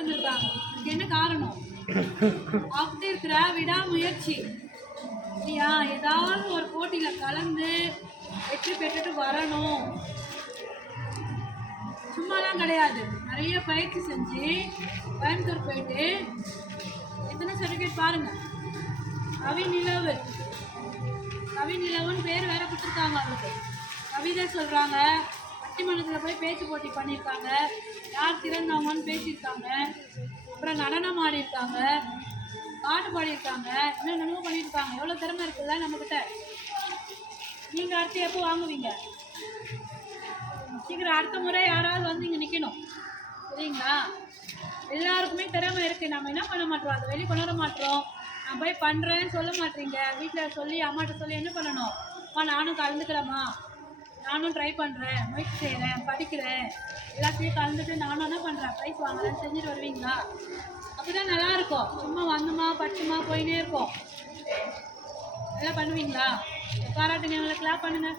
வந்திருக்காங்க. இதுக்கு என்ன காரணம்? அவங்க இருக்கிற விடாமுயற்சி இல்லையா? ஏதாவது ஒரு போட்டியில கலந்து வெற்றி பெற்றுட்டு வரணும். சும்மாலாம் கிடையாது. நிறைய பயிற்சி செஞ்சு கோயம்புத்தூர் போயிட்டு எத்தனை சர்டிஃபிகேட் பாருங்க. கவிநிலவுன்னு பேர் வேற கொடுத்துருக்காங்க. அவருக்கு கவிதை சொல்றாங்க. பட்டிமன்றத்தில் போய் பேச்சு போட்டி பண்ணியிருக்காங்க. யார் திறந்தவங்கன்னு பேசியிருக்காங்க. அப்புறம் நடனம் ஆடியிருக்காங்க, பாட்டு பாடியிருக்காங்க, இன்னும் என்னமோ பண்ணியிருக்காங்க. எவ்வளோ திறமை இருக்குல்ல நம்மக்கிட்ட. நீங்கள் அடுத்து எப்போ வாங்குவீங்க? சீக்கிரம் அடுத்த முறை யாராவது வந்து இங்கே நிற்கணும். சரிங்களா? எல்லாருக்குமே திறமை இருக்குது. நம்ம என்ன பண்ண மாட்டோம், அதை வெளியே கொண்டு வர மாட்டோம். நான் போய் பண்ணுறேன்னு சொல்ல மாட்டீங்க. வீட்டில் சொல்லி அம்மாட்ட சொல்லி என்ன பண்ணணும்? அம்மா நானும் கலந்துக்கிறேம்மா, நானும் ட்ரை பண்ணுறேன், முயற்சி செய்கிறேன், படிக்கிறேன், எல்லாத்தையும் கலந்துட்டு நானும் என்ன பண்ணுறேன், ப்ரைஸ் வாங்குறேன்னு செஞ்சுட்டு வருவீங்களா? அப்போ தான் நல்லாயிருக்கும். சும்மா வந்தோமா படிச்சுமா போயினே இருக்கும். எல்லாம் பண்ணுவீங்களா? பாராட்டுங்க, எங்களை கிளாப் பண்ணுங்கள்.